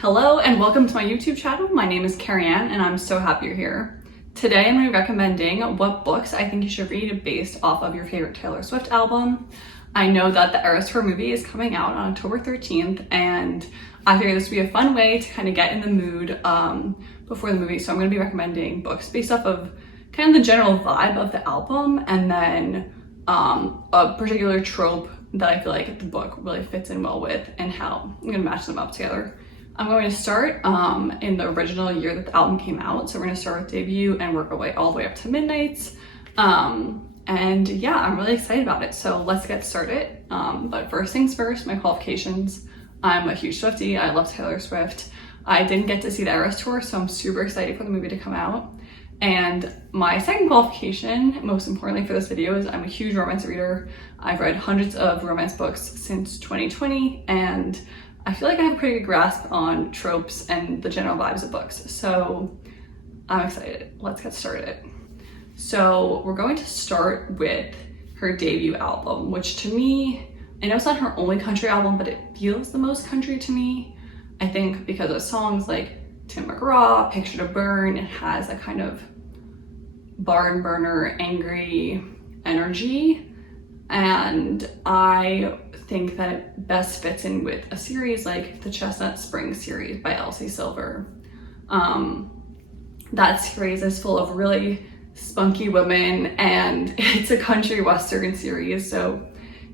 Hello and welcome to my YouTube channel. My name is Carrie Ann and I'm so happy you're here. Today I'm going to be recommending what books I think you should read based off of your favorite Taylor Swift album. I know that the ERAS tour movie is coming out on October 13th and I figured this would be a fun way to kind of get in the mood before the movie. So I'm going to be recommending books based off of kind of the general vibe of the album and then a particular trope that I feel like the book really fits in well with and how I'm going to match them up together. I'm going to start in the original year that the album came out. So we're going to start with debut and work our way all the way up to Midnights. And yeah, I'm really excited about it. So let's get started. But first things first, my qualifications. I'm a huge Swiftie. I love Taylor Swift. I didn't get to see the ERAS tour, so I'm super excited for the movie to come out. And my second qualification, most importantly for this video, is I'm a huge romance reader. I've read hundreds of romance books since 2020, and I feel like I have a pretty good grasp on tropes and the general vibes of books, so I'm excited. Let's get started. So we're going to start with her debut album, which to me, I know it's not her only country album, but it feels the most country to me. I think because of songs like Tim McGraw, Picture to Burn, it has a kind of barn burner, angry energy. And I think that it best fits in with a series like the Chestnut Spring series by Elsie Silver. That series is full of really spunky women and it's a country western series. So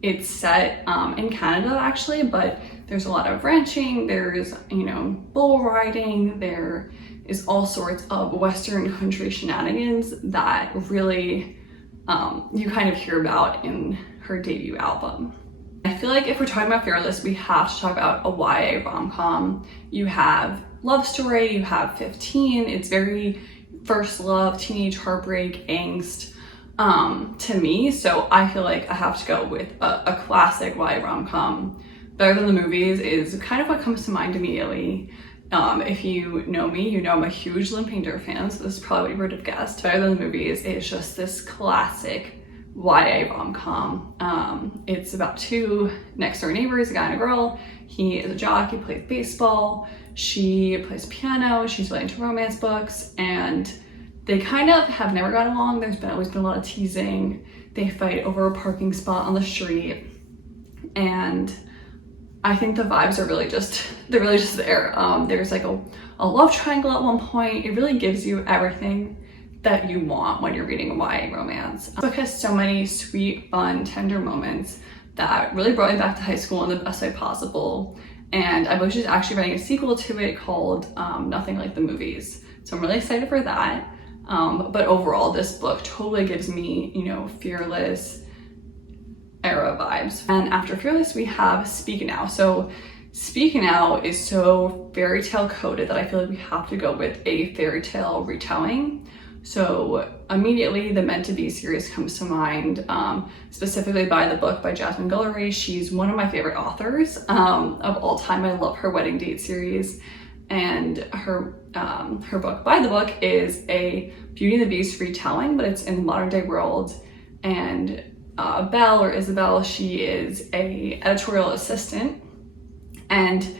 it's set in Canada actually, but there's a lot of ranching, there's, bull riding, there is all sorts of western country shenanigans that really you kind of hear about in her debut album. I feel like if we're talking about Fearless, we have to talk about a YA rom-com. You have Love Story, you have 15. It's very first love, teenage heartbreak, angst to me. So I feel like I have to go with a classic YA rom-com. Better Than the Movies is kind of what comes to mind immediately. If you know me, you know I'm a huge Lynn Painter fan, so this is probably what you would have guessed. Better Than the Movies is just this classic YA rom-com. It's about two next door neighbors, a guy and a girl. He is a jock, he plays baseball, she plays piano, she's really into romance books, and they kind of have never gotten along. There's always been a lot of teasing. They fight over a parking spot on the street, and I think the vibes are really just there. There's like a love triangle at one point. It really gives you everything that you want when you're reading a YA romance. The book has so many sweet, fun, tender moments that really brought me back to high school in the best way possible. And I believe she's actually writing a sequel to it called Nothing Like the Movies. So I'm really excited for that. But overall, this book totally gives me, Fearless era vibes. And after Fearless, we have Speak Now. So Speak Now is so fairy tale coded that I feel like we have to go with a fairy tale retelling. So immediately the Meant to Be series comes to mind, specifically by the book by Jasmine Guillory. She's one of my favorite authors of all time. I love her Wedding Date series, and her book by the book is a Beauty and the Beast retelling, but it's in the modern day world. And Belle, or Isabel, she is a editorial assistant, and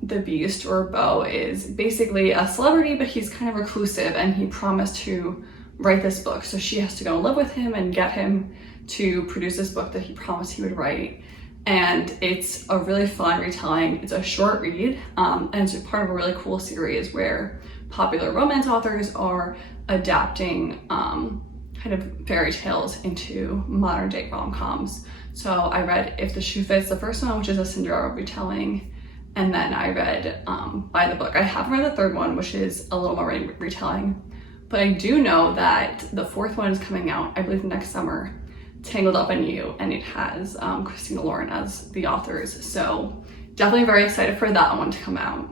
the Beast, or Beau, is basically a celebrity, but he's kind of reclusive, and he promised to write this book. So she has to go and live with him and get him to produce this book that he promised he would write. And it's a really fun retelling. It's a short read, and it's part of a really cool series where popular romance authors are adapting kind of fairy tales into modern day rom-coms. So I read If the Shoe Fits, the first one, which is a Cinderella retelling, and then I read By the Book. I haven't read the third one, which is a little more retelling, but I do know that the fourth one is coming out, I believe, next summer, Tangled Up in You, and it has Christina Lauren as the authors. So definitely very excited for that one to come out.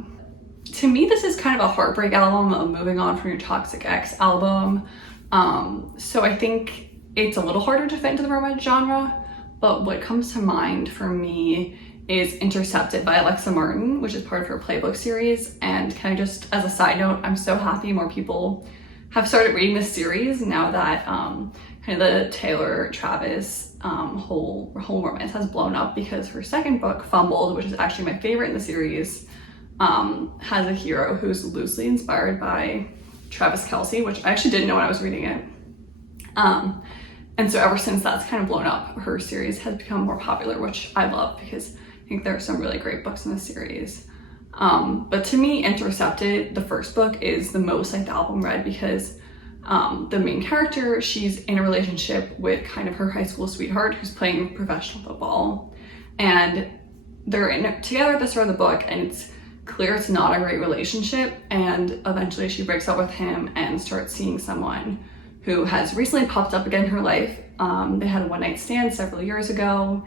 To me, this is kind of a heartbreak album, a Moving On From Your Toxic Ex album. So I think it's a little harder to fit into the romance genre, but what comes to mind for me is Intercepted by Alexa Martin, which is part of her playbook series. And can I just, as a side note, I'm so happy more people have started reading this series now that kind of the Taylor Travis whole romance has blown up, because her second book, Fumbled, which is actually my favorite in the series, has a hero who's loosely inspired by Travis Kelce, which I actually didn't know when I was reading it. And so ever since that's kind of blown up, her series has become more popular, which I love because I think there are some really great books in the series. But to me, Intercepted, the first book, is the most like the album read because the main character, she's in a relationship with kind of her high school sweetheart who's playing professional football. And they're together at the start of the book, and it's clear it's not a great relationship. And eventually she breaks up with him and starts seeing someone who has recently popped up again in her life. They had a one-night stand several years ago.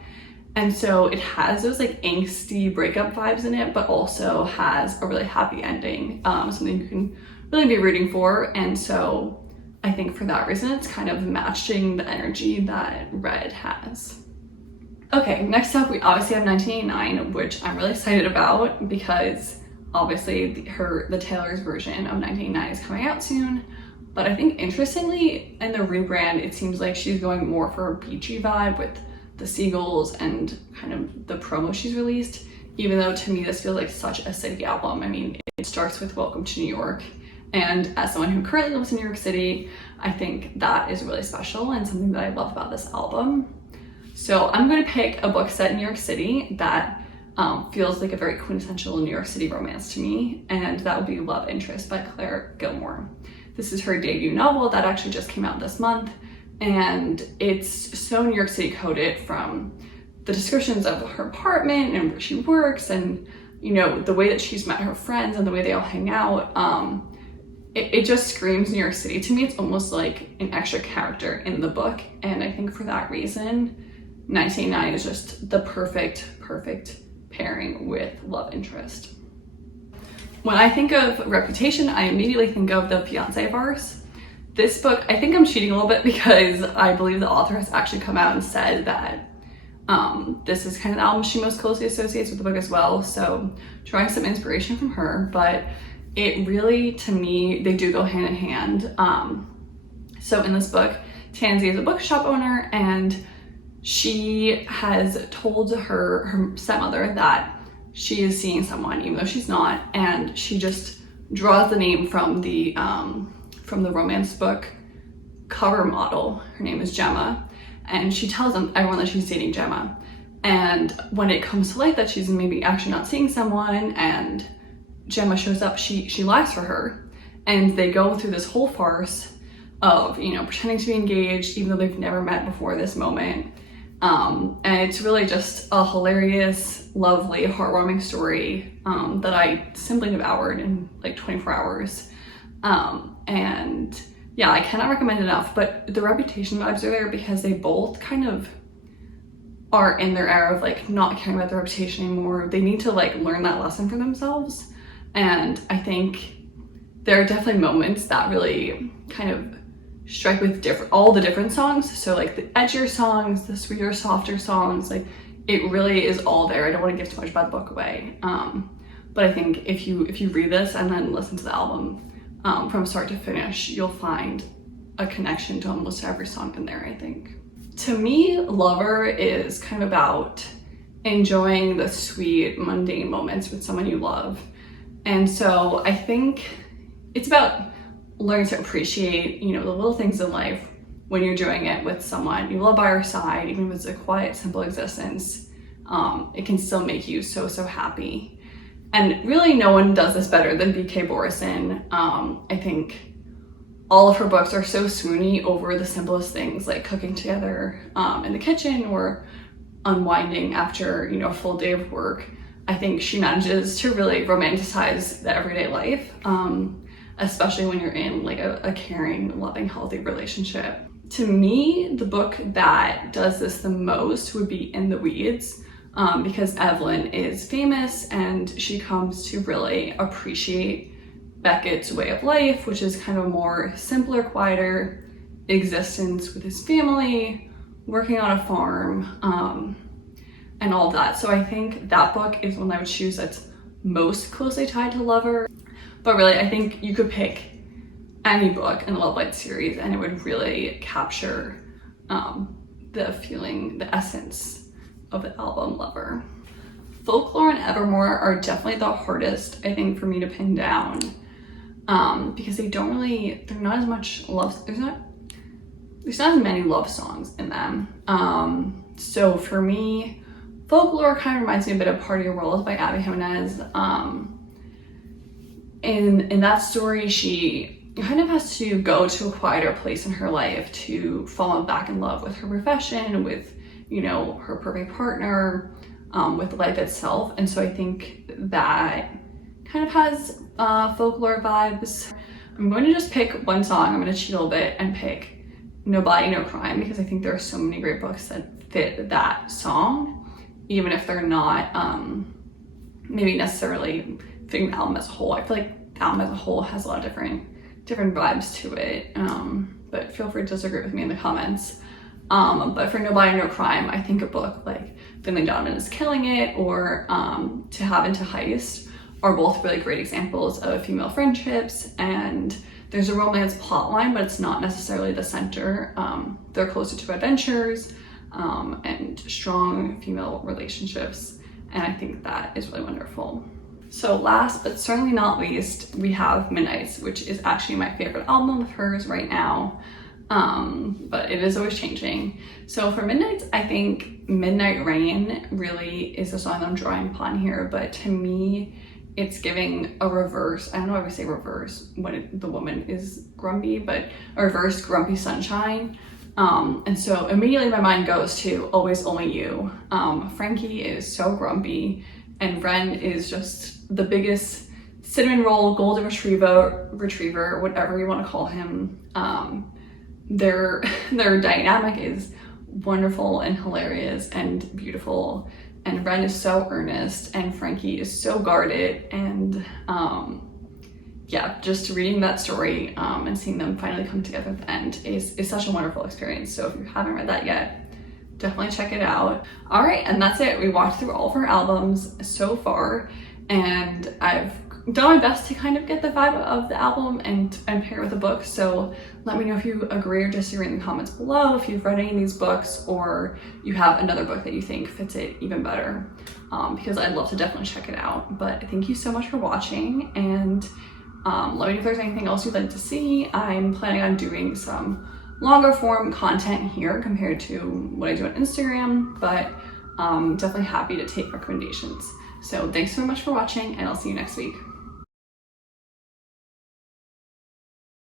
And so it has those like angsty breakup vibes in it, but also has a really happy ending, something you can really be rooting for. And so I think for that reason, it's kind of matching the energy that Red has. Okay, next up, we obviously have 1989, which I'm really excited about because obviously the Taylor's version of 1989 is coming out soon. But I think interestingly, in the rebrand, it seems like she's going more for a beachy vibe with the seagulls and kind of the promo she's released, even though to me this feels like such a city album. I mean, it starts with Welcome to New York, and as someone who currently lives in New York City, I think that is really special and something that I love about this album. So I'm going to pick a book set in New York City that feels like a very quintessential New York City romance to me, and that would be Love Interest by Claire Gilmore. This is her debut novel that actually just came out this month, and it's so New York City coded, from the descriptions of her apartment and where she works and, you know, the way that she's met her friends and the way they all hang out. It just screams New York City to me. It's almost like an extra character in the book, and I think for that reason 1989 is just the perfect pairing with Love Interest. When I think of Reputation, I immediately think of the Fiancé farce. This book, I think I'm cheating a little bit because I believe the author has actually come out and said that this is kind of the album she most closely associates with the book as well. So drawing some inspiration from her, but it really, to me, they do go hand in hand. So in this book, Tansy is a bookshop owner, and she has told her stepmother that she is seeing someone, even though she's not, and she just draws the name from the romance book cover model. Her name is Gemma, and she tells everyone that she's dating Gemma. And when it comes to light that she's maybe actually not seeing someone and Gemma shows up, she lies for her, and they go through this whole farce of, you know, pretending to be engaged even though they've never met before this moment. And it's really just a hilarious, lovely, heartwarming story that I simply devoured in like 24 hours. And yeah, I cannot recommend it enough, but the Reputation vibes are there because they both kind of are in their era of like not caring about their reputation anymore. They need to like learn that lesson for themselves. And I think there are definitely moments that really kind of strike with all the different songs. So like the edgier songs, the sweeter, softer songs, like it really is all there. I don't want to give too much about the book away. But I think if you read this and then listen to the album from start to finish, you'll find a connection to almost every song in there, I think. To me, Lover is kind of about enjoying the sweet, mundane moments with someone you love. And so I think it's about learning to appreciate, you know, the little things in life when you're doing it with someone you love by your side. Even if it's a quiet, simple existence, it can still make you so happy. And really no one does this better than B.K. Borison. I think all of her books are so swoony over the simplest things, like cooking together in the kitchen or unwinding after, you know, a full day of work. I think she manages to really romanticize the everyday life, especially when you're in like a caring, loving, healthy relationship. To me, the book that does this the most would be In the Weeds, because Evelyn is famous and she comes to really appreciate Beckett's way of life, which is kind of a more simpler, quieter existence with his family, working on a farm, and all of that. So I think that book is one I would choose that's most closely tied to Lover. But really, I think you could pick any book in the Love Light series and it would really capture the feeling, the essence of the album Lover. Folklore and Evermore are definitely the hardest, I think, for me to pin down, because they're not as much love, there's not as many love songs in them. So for me, Folklore kind of reminds me a bit of Part of Your World by Abby Jimenez. In that story, she kind of has to go to a quieter place in her life to fall back in love with her profession, with, you know, her perfect partner, with life itself. And so I think that kind of has Folklore vibes. I'm going to just pick one song. I'm going to cheat a little bit and pick No Body, No Crime, because I think there are so many great books that fit that song, even if they're not maybe necessarily fitting the album as a whole. I feel like the album as a whole has a lot of different vibes to it, but feel free to disagree with me in the comments. But for No Body, No Crime, I think a book like Finley Donovan is Killing It or To Have and to Heist are both really great examples of female friendships, and there's a romance plot line, but it's not necessarily the center. They're closer to adventures and strong female relationships, and I think that is really wonderful. So last but certainly not least, we have Midnights, which is actually my favorite album of hers right now, but it is always changing. So for Midnights, I think Midnight Rain really is the song that I'm drawing upon here, but to me, it's giving a reverse, I don't know if I say reverse when the woman is grumpy, but a reverse Grumpy Sunshine. And so immediately my mind goes to Always Only You. Frankie is so grumpy, and Ren is just the biggest cinnamon roll golden retriever, whatever you want to call him. Their dynamic is wonderful and hilarious and beautiful, and Ren is so earnest and Frankie is so guarded, and yeah, just reading that story and seeing them finally come together at the end is such a wonderful experience. So if you haven't read that yet, definitely check it out. All right, and that's it. We walked through all of her albums so far, and I've done my best to kind of get the vibe of the album and pair it with the book. So let me know if you agree or disagree in the comments below, if you've read any of these books or you have another book that you think fits it even better, because I'd love to definitely check it out. But thank you so much for watching, and let me know if there's anything else you'd like to see. I'm planning on doing some longer form content here compared to what I do on Instagram, but definitely happy to take recommendations. So thanks so much for watching, and I'll see you next week.